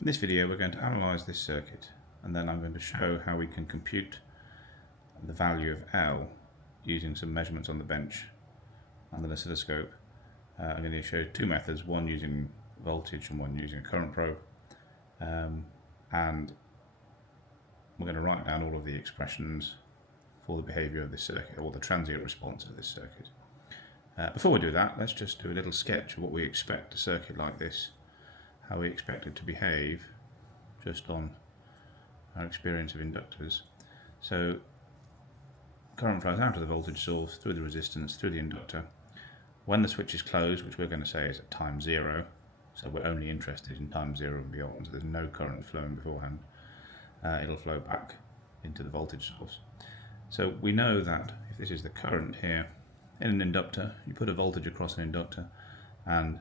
In this video we're going to analyse this circuit, and then I'm going to show how we can compute the value of L using some measurements on the bench and an oscilloscope. I'm going to show two methods, one using voltage and one using a current probe, and we're going to write down all of the expressions for the behaviour of this circuit, or the transient response of this circuit. Before we do that, let's just do a little sketch of what we expect a circuit like this, how we expect it to behave just on our experience of inductors. So current flows out of the voltage source, through the resistance, through the inductor. When the switch is closed, which we're going to say is at time 0, so we're only interested in time 0 and beyond, so there's no current flowing beforehand, it'll flow back into the voltage source. So we know that if this is the current here, in an inductor, you put a voltage across an inductor and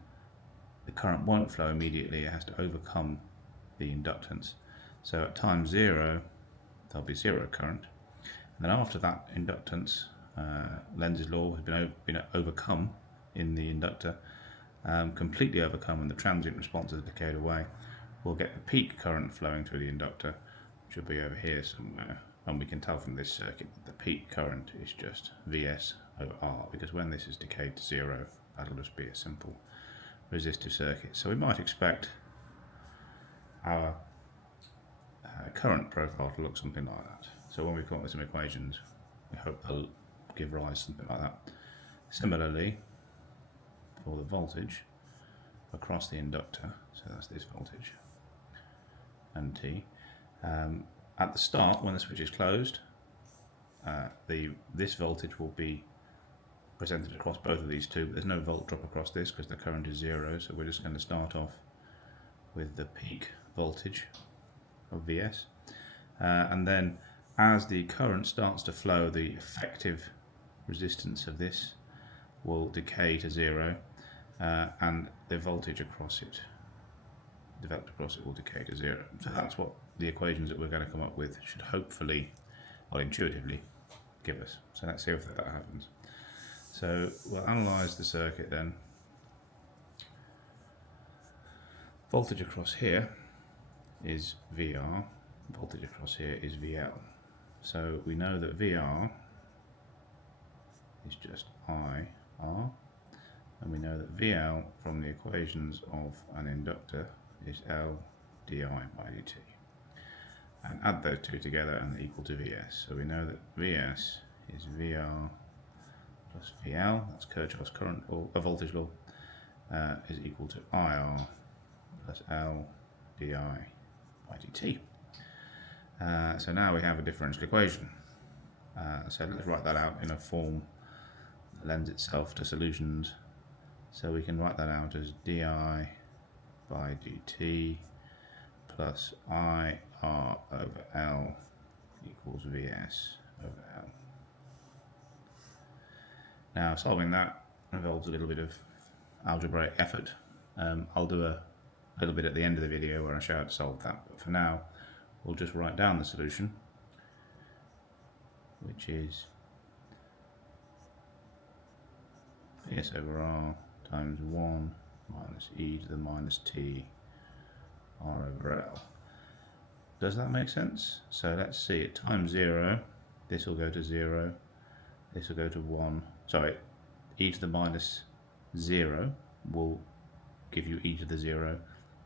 the current won't flow immediately, it has to overcome the inductance. So at time 0, there'll be 0 current. And then after that inductance, Lenz's law has been overcome in the inductor, completely overcome, and the transient response has decayed away. We'll get the peak current flowing through the inductor, which will be over here somewhere. And we can tell from this circuit that the peak current is just Vs over R, because when this is decayed to 0, that'll just be a simple resistive circuit. So we might expect our current profile to look something like that. So when we've come up with some equations, we hope they'll give rise to something like that. Similarly, for the voltage across the inductor, so that's this voltage and T, at the start, when the switch is closed, this voltage will be presented across both of these two, but there's no volt drop across this because the current is 0, so we're just going to start off with the peak voltage of Vs, and then as the current starts to flow, the effective resistance of this will decay to 0, and the voltage across it, the vector across it, will decay to 0. So that's what the equations that we're going to come up with should hopefully, or intuitively, give us. So let's see if that happens. So we'll analyse the circuit then. Voltage across here is VR, voltage across here is VL. So we know that VR is just IR, and we know that VL from the equations of an inductor is L di by dt. And add those two together and they're equal to Vs. So we know that Vs is VR plus VL, that's Kirchhoff's current or voltage law, is equal to IR plus L di by dt. So now we have a differential equation. So let's write that out in a form that lends itself to solutions. So we can write that out as di by dt plus IR over L equals Vs over L. Now solving that involves a little bit of algebraic effort. I'll do a little bit at the end of the video where I show how to solve that, but for now we'll just write down the solution, which is Vs over R times 1 minus e to the minus t R over L. Does that make sense? So let's see, at time 0, this will go to 0, this will go to 1. Sorry, e to the minus 0 will give you e to the 0,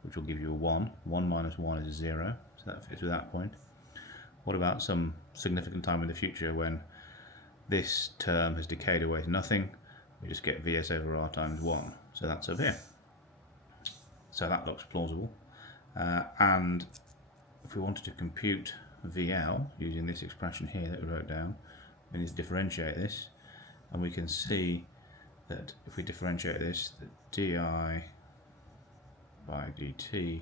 which will give you a 1. 1 minus 1 is 0, so that fits with that point. What about some significant time in the future when this term has decayed away to nothing? We just get Vs over R times 1, so that's up here. So that looks plausible. And if we wanted to compute VL using this expression here that we wrote down, we need to differentiate this, and we can see that if we differentiate this, that di by dt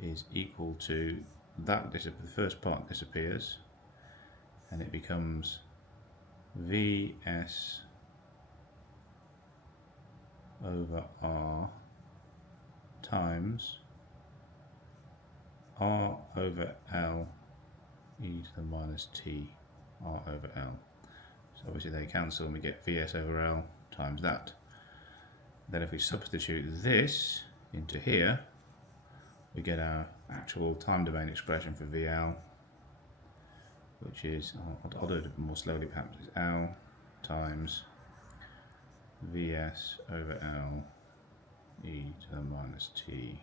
is equal to that, the first part disappears and it becomes Vs over R times R over L e to the minus t R over L. So obviously they cancel and we get Vs over L times that. Then if we substitute this into here, we get our actual time domain expression for VL, which is, I'll do it more slowly perhaps, is L times Vs over L e to the minus T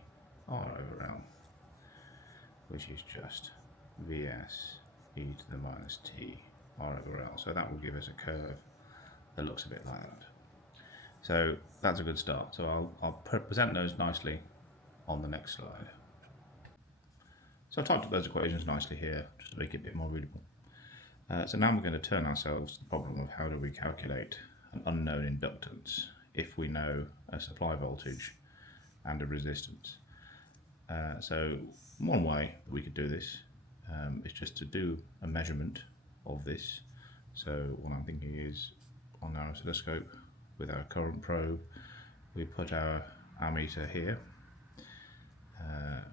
R over L, which is just Vs e to the minus T R over L. So that will give us a curve that looks a bit like that. So that's a good start. So I'll present those nicely on the next slide. So I've typed up those equations nicely here, just to make it a bit more readable. So now we're going to turn ourselves to the problem of how do we calculate an unknown inductance if we know a supply voltage and a resistance. So one way we could do this is just to do a measurement of this. So what I'm thinking is, on our oscilloscope with our current probe, we put our ammeter here.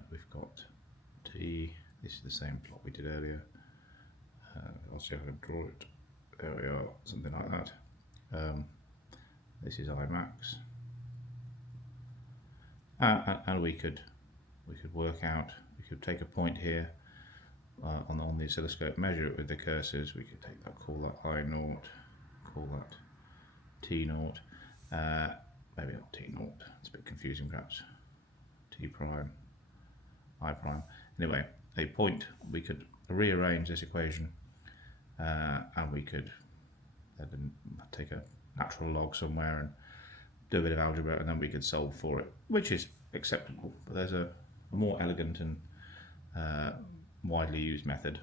We've got T, this is the same plot we did earlier. I'll see if I can draw it. There we are, something like that. This is I max. And we could work out, we could take a point here on the oscilloscope, measure it with the cursors. We could take that, call that I naught, call that T naught, maybe not T naught, it's a bit confusing perhaps, T prime, I prime. Anyway, a point, we could rearrange this equation and we could take a natural log somewhere and do a bit of algebra, and then we could solve for it, which is acceptable. But there's a more elegant and widely used method.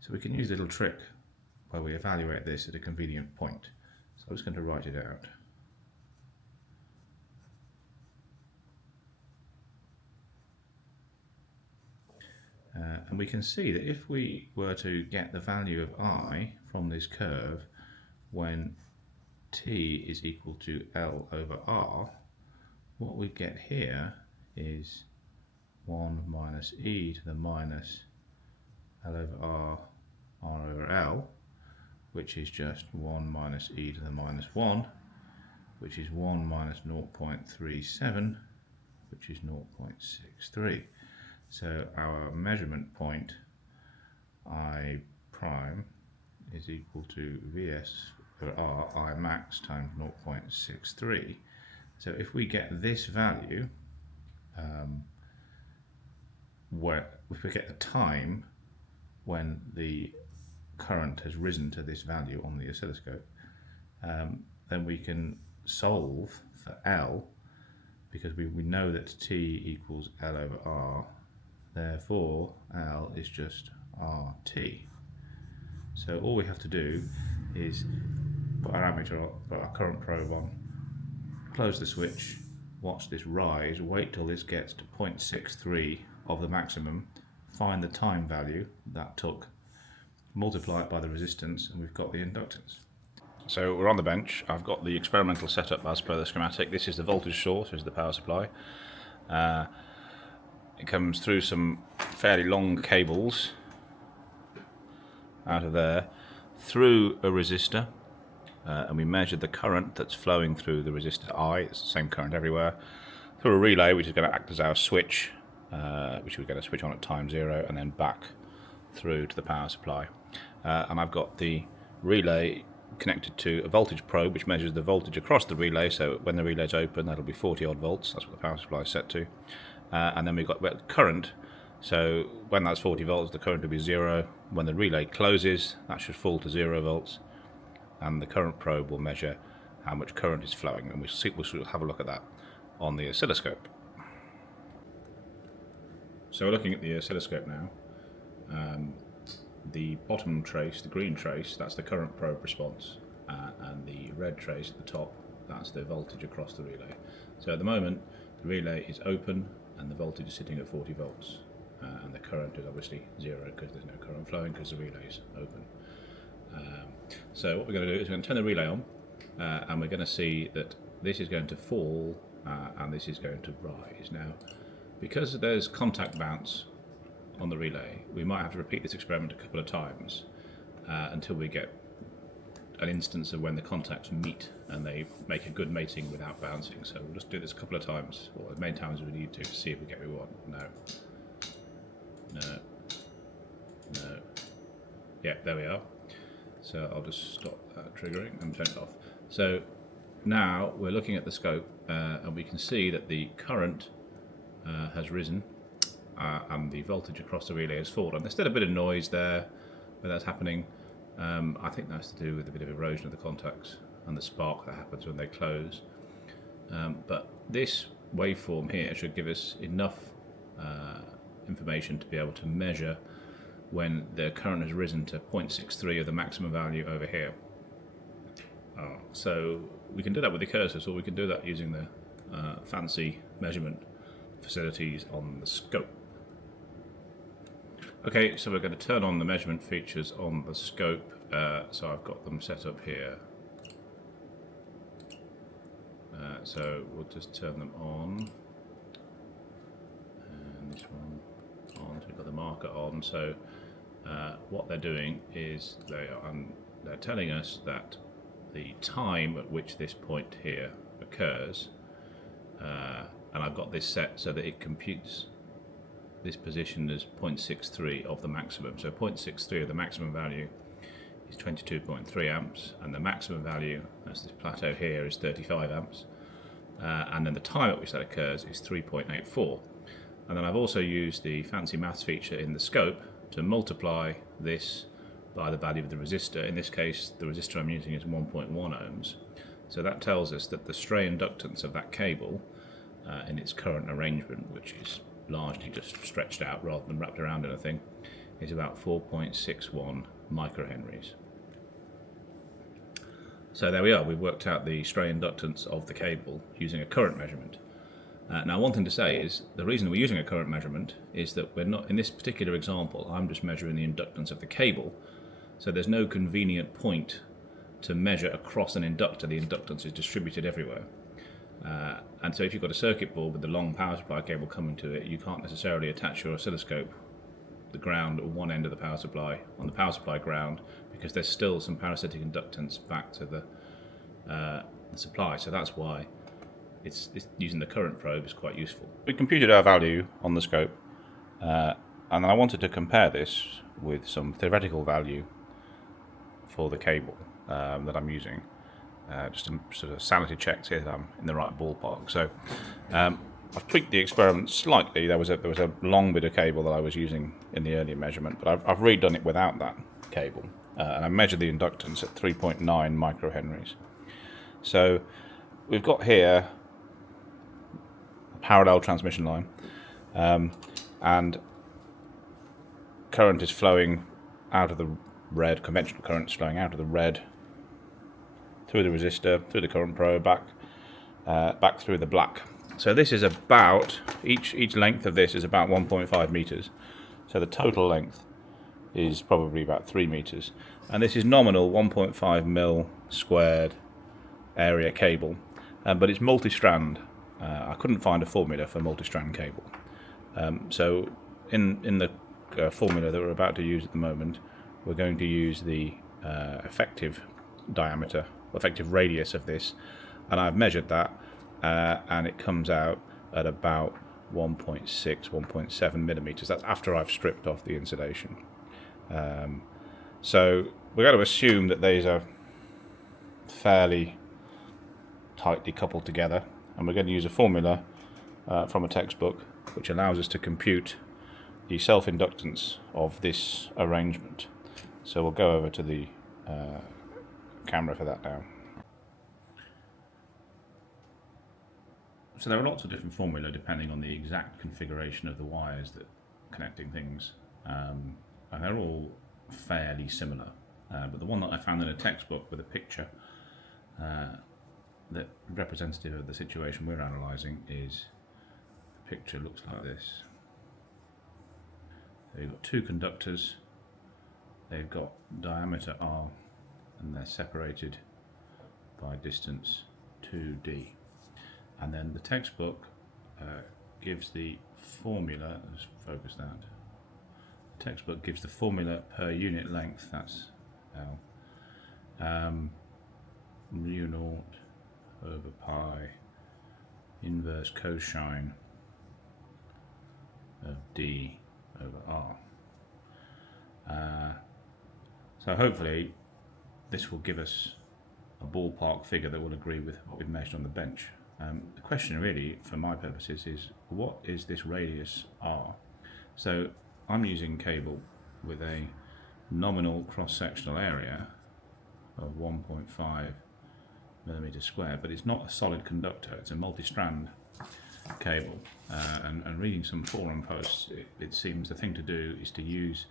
So we can use a little trick where we evaluate this at a convenient point. So I'm just going to write it out. And we can see that if we were to get the value of I from this curve when T is equal to L over R, what we get here is 1 minus e to the minus L over R, R over L, which is just 1 minus e to the minus 1, which is 1 minus 0.37, which is 0.63. So our measurement point I prime is equal to Vs over R, I max times 0.63. So if we get this value, if we get the time when the current has risen to this value on the oscilloscope, then we can solve for L, because we know that T equals L over R, therefore L is just RT. So all we have to do is put our ammeter, put our current probe on, close the switch, watch this rise, wait till this gets to 0.63 of the maximum, find the time value that took, multiply it by the resistance, and we've got the inductance. So we're on the bench. I've got the experimental setup as per the schematic. This is the voltage source, this is the power supply. It comes through some fairly long cables out of there, through a resistor, and we measured the current that's flowing through the resistor I, it's the same current everywhere, through a relay which is going to act as our switch, which we're going to switch on at time 0, and then back through to the power supply. And I've got the relay connected to a voltage probe which measures the voltage across the relay, so when the relay's open that'll be 40 odd volts, that's what the power supply is set to. And then we've got current, so when that's 40 volts the current will be 0. When the relay closes that should fall to 0 volts, and the current probe will measure how much current is flowing, and we'll have a look at that on the oscilloscope. So we're looking at the oscilloscope now. The bottom trace, the green trace, that's the current probe response, and the red trace at the top, that's the voltage across the relay. So at the moment the relay is open and the voltage is sitting at 40 volts, and the current is obviously 0 because there's no current flowing because the relay is open. So what we're going to do is we're going to turn the relay on, and we're going to see that this is going to fall and this is going to rise. Now, because there's contact bounce on the relay, we might have to repeat this experiment a couple of times until we get an instance of when the contacts meet and they make a good mating without bouncing. So we'll just do this a couple of times, or as many times as we need to see if we get what we want. No. No. No. Yeah, there we are. So I'll just stop triggering and turn it off. So now we're looking at the scope and we can see that the current has risen and the voltage across the relay has fallen. There's still a bit of noise there where that's happening. I think that's to do with a bit of erosion of the contacts and the spark that happens when they close. But this waveform here should give us enough information to be able to measure when the current has risen to 0.63 of the maximum value over here. So we can do that with the cursors, or we can do that using the fancy measurement facilities on the scope. Okay, so we're going to turn on the measurement features on the scope. So I've got them set up here. So we'll just turn them on. And this one on, so we've got the marker on. So what they're doing is they're telling us that the time at which this point here occurs, and I've got this set so that it computes this position as 0.63 of the maximum. So 0.63 of the maximum value is 22.3 amps, and the maximum value, that's this plateau here, is 35 amps. And then the time at which that occurs is 3.84. And then I've also used the fancy maths feature in the scope to multiply this by the value of the resistor. In this case, the resistor I'm using is 1.1 ohms. So that tells us that the stray inductance of that cable in its current arrangement, which is largely just stretched out rather than wrapped around anything, is about 4.61 microhenries. So there we are, we've worked out the stray inductance of the cable using a current measurement. Now, one thing to say is the reason we're using a current measurement is that we're not, in this particular example, I'm just measuring the inductance of the cable, so there's no convenient point to measure across an inductor. The inductance is distributed everywhere. And so if you've got a circuit board with the long power supply cable coming to it, you can't necessarily attach your oscilloscope, the ground, or one end of the power supply on the power supply ground, because there's still some parasitic inductance back to the supply. So that's why it's using the current probe is quite useful. We computed our value on the scope, and I wanted to compare this with some theoretical value for the cable that I'm using. Just to sort of sanity check, see that I'm in the right ballpark. So I've tweaked the experiment slightly. There was a long bit of cable that I was using in the earlier measurement, but I've redone it without that cable, and I measured the inductance at 3.9 microhenries. So we've got here a parallel transmission line, and current is flowing out of the red. Conventional current is flowing out of the red through the resistor, through the current probe, back through the black. So this is about, each length of this is about 1.5 meters. So the total length is probably about 3 meters. And this is nominal 1.5 mil squared area cable, but it's multi-strand. I couldn't find a formula for multi-strand cable. So in the formula that we're about to use at the moment, we're going to use the effective diameter, effective radius of this, and I've measured that, and it comes out at about 1.6, 1.7 millimeters. That's after I've stripped off the insulation. So we're going to assume that these are fairly tightly coupled together, and we're going to use a formula from a textbook which allows us to compute the self-inductance of this arrangement. So we'll go over to the camera for that now. So there are lots of different formulae depending on the exact configuration of the wires that are connecting things, and they're all fairly similar, but the one that I found in a textbook with a picture that representative of the situation we're analysing is, the picture looks like this. So you've got two conductors, they've got diameter r, and they're separated by distance 2d. And then the textbook gives the formula, let's focus that. The textbook gives the formula per unit length, that's L, mu naught over pi inverse cosine of d over r. So hopefully this will give us a ballpark figure that will agree with what we've measured on the bench. The question really, for my purposes, is what is this radius r? So I'm using cable with a nominal cross-sectional area of 1.5 millimeters squared, but it's not a solid conductor, it's a multi-strand cable. And reading some forum posts, it seems the thing to do is to use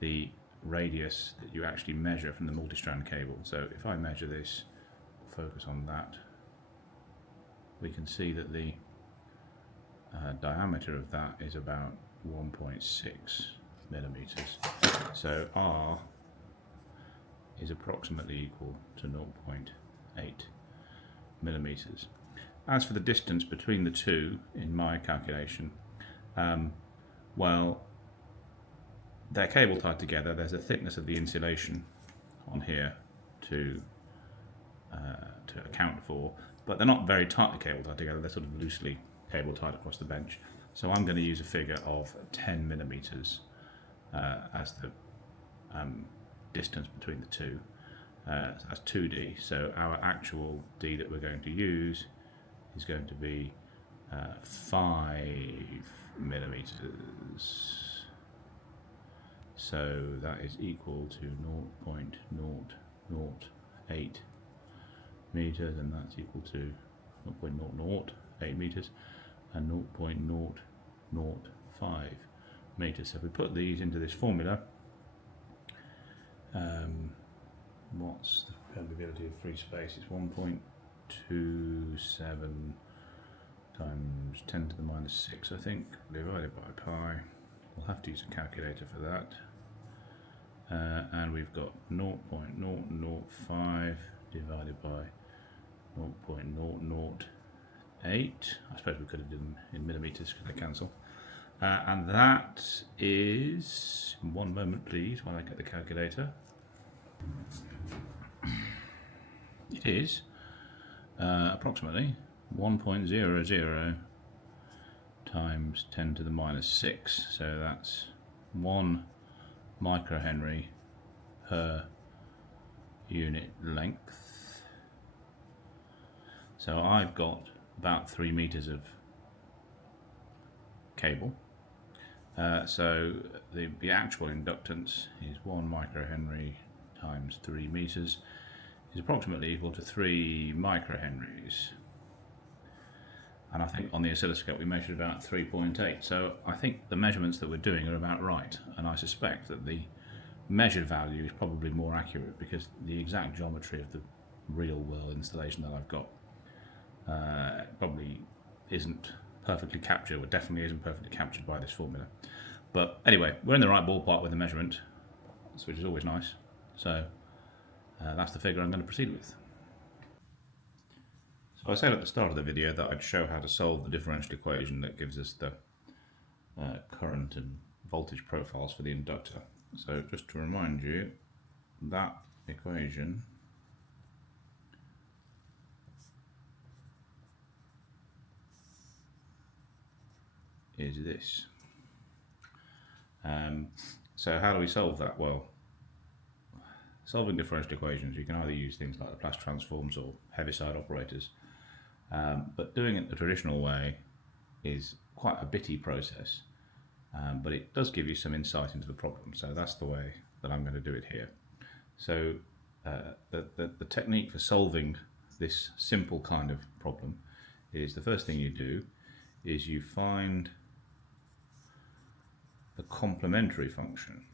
the radius that you actually measure from the multi-strand cable. So if I measure this, focus on that, we can see that the diameter of that is about 1.6 millimeters. So R is approximately equal to 0.8 millimeters. As for the distance between the two in my calculation, well, they're cable tied together. There's a thickness of the insulation on here to account for, but they're not very tightly cable tied together. They're sort of loosely cable tied across the bench. So I'm going to use a figure of 10 millimeters as the distance between the two. That's 2D. So our actual D that we're going to use is going to be 5 millimeters. So that is equal to 0.008 meters, and that's equal to 0.008 meters and 0.005 meters. So if we put these into this formula, what's the permeability of free space? It's 1.27 times 10 to the minus 6, I think, divided by pi. We'll have to use a calculator for that. And we've got 0.005 divided by 0.008. I suppose we could have done in millimeters because they cancel. And that is, one moment please while I get the calculator. It is approximately 1.00 times 10 to the minus 6. So that's 1 microhenry per unit length. So I've got about 3 meters of cable. So the actual inductance is 1 microhenry times 3 meters is approximately equal to 3 microhenries. And I think on the oscilloscope we measured about 3.8. So I think the measurements that we're doing are about right, and I suspect that the measured value is probably more accurate because the exact geometry of the real world installation that I've got probably isn't perfectly captured, or definitely isn't perfectly captured by this formula. But anyway, we're in the right ballpark with the measurement, which is always nice. So that's the figure I'm going to proceed with. So I said at the start of the video that I'd show how to solve the differential equation that gives us the current and voltage profiles for the inductor. So just to remind you, that equation is this. So how do we solve that? Well, solving differential equations, you can either use things like Laplace transforms or Heaviside operators, but doing it the traditional way is quite a bitty process, but it does give you some insight into the problem. So that's the way that I'm going to do it here. So the technique for solving this simple kind of problem is, the first thing you do is you find the complementary function.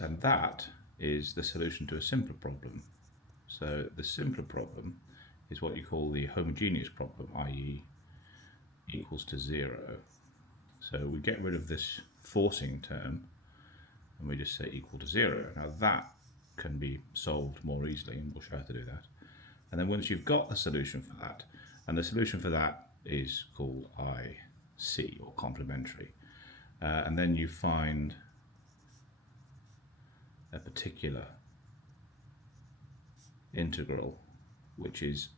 And that is the solution to a simpler problem. So the simpler problem is what you call the homogeneous problem, i.e. equals to 0. So we get rid of this forcing term and we just say equal to 0. Now that can be solved more easily, and we'll show how to do that. And then once you've got the solution for that, and the solution for that is called IC, or complementary, and then you find a particular integral which is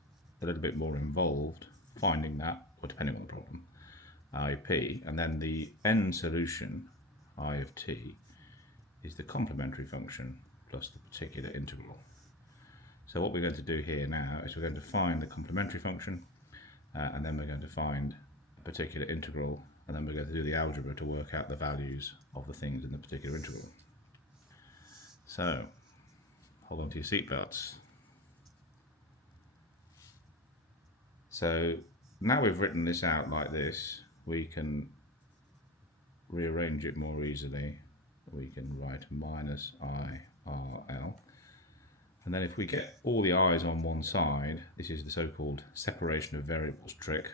a little bit more involved, finding that, or depending on the problem, IP, and then the end solution, I of t, is the complementary function plus the particular integral. So what we're going to do here now is we're going to find the complementary function, and then we're going to find a particular integral, and then we're going to do the algebra to work out the values of the things in the particular integral. So, hold on to your seatbelts. So now we've written this out like this, we can rearrange it more easily. We can write minus IRL. And then if we get all the i's on one side, this is the so-called separation of variables trick,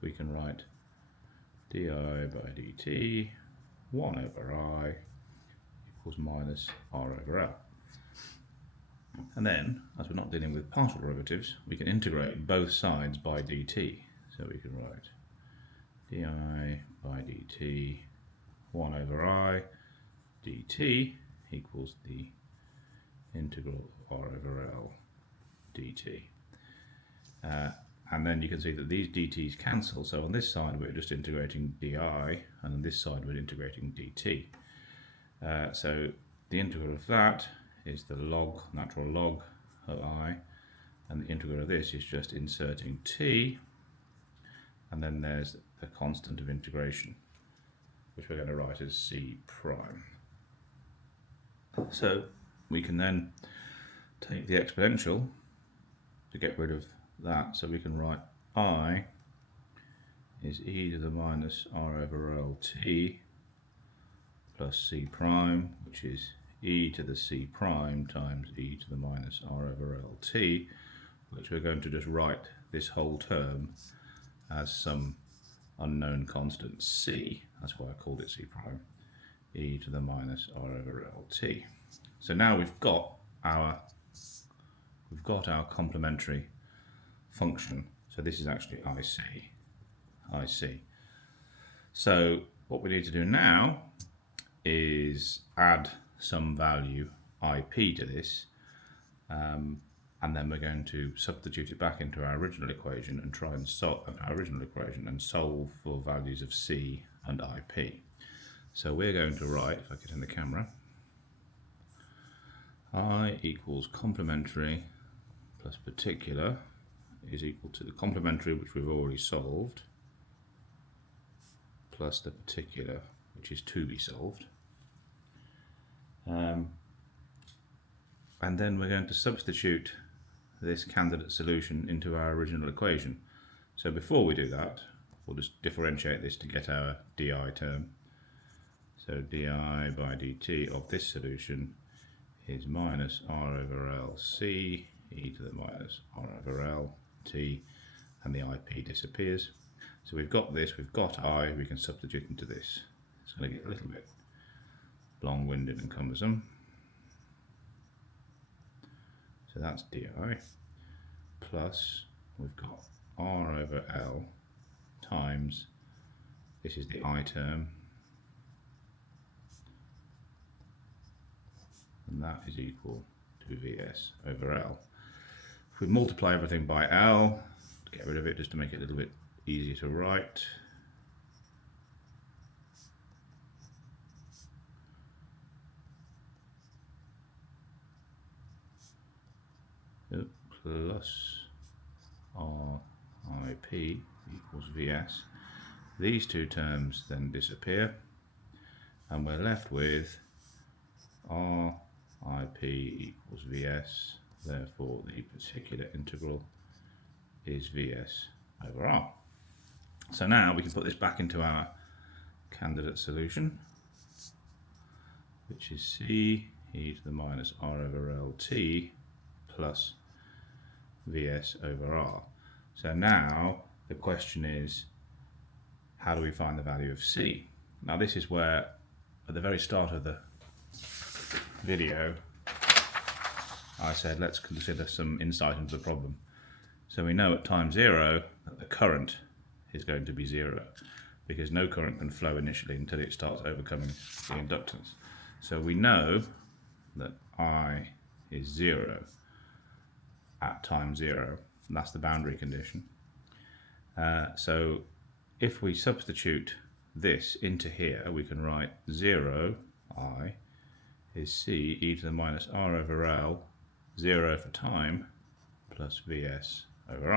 we can write di by dt 1 over I equals minus r over L. And then, as we're not dealing with partial derivatives, we can integrate both sides by dt. So we can write di by dt 1 over I dt equals the integral of r over L dt. And then you can see that these dt's cancel, so on this side we're just integrating di, and on this side we're integrating dt. So the integral of that is the log, natural log of I, and the integral of this is just inserting t, and then there's the constant of integration, which we're going to write as c prime. So we can then take the exponential to get rid of that, so we can write I is e to the minus r over L t plus c prime, which is e to the c prime times e to the minus r over L t, which we're going to just write this whole term as some unknown constant c, that's why I called it c prime, e to the minus r over L t. So now we've got our complementary function. So this is actually IC. So what we need to do now is add some value IP to this, and then we're going to substitute it back into our original equation and try and solve for values of C and IP. So we're going to write, if I get in the camera, I equals complementary plus particular is equal to the complementary, which we've already solved, plus the particular, which is to be solved. And then we're going to substitute this candidate solution into our original equation. So before we do that, we'll just differentiate this to get our di term. So di by dt of this solution is minus r over L c e to the minus r over L t, and the IP disappears. So we've got this, we've got I, we can substitute into this. It's going to get a little bit long-winded and cumbersome. So that's di plus we've got r over L times, this is the I term, and that is equal to Vs over L. If we multiply everything by L, get rid of it just to make it a little bit easier to write, plus RIP equals Vs. These two terms then disappear, and we're left with RIP equals Vs, therefore the particular integral is Vs over R. So now we can put this back into our candidate solution, which is C e to the minus R over L t plus Vs over R. So now the question is, how do we find the value of C? Now this is where, at the very start of the video, I said let's consider some insight into the problem. So we know at time 0 that the current is going to be 0. because no current can flow initially until it starts overcoming the inductance. So we know that I is 0 at time 0, and that's the boundary condition. So if we substitute this into here, we can write 0 I is C e to the minus R over L, 0 for time, plus Vs over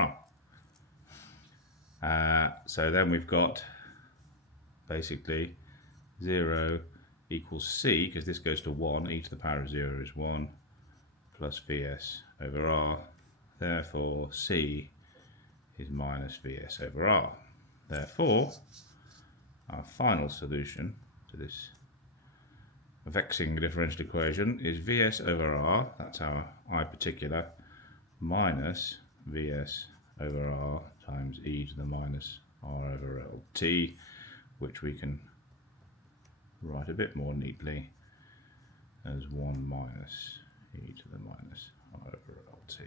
R. So then we've got basically 0 equals C, because this goes to 1, e to the power of 0 is 1, plus Vs over R. Therefore, C is minus Vs over R. Therefore, our final solution to this vexing differential equation is Vs over R, that's our I particular, minus Vs over R times e to the minus R over Lt, which we can write a bit more neatly as 1 minus e to the minus R over Lt.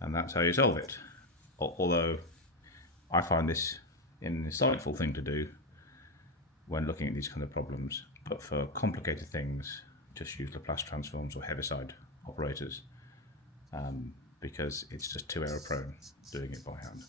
And that's how you solve it. Although I find this an insightful thing to do when looking at these kind of problems, but for complicated things, just use Laplace transforms or Heaviside operators, because it's just too error prone doing it by hand.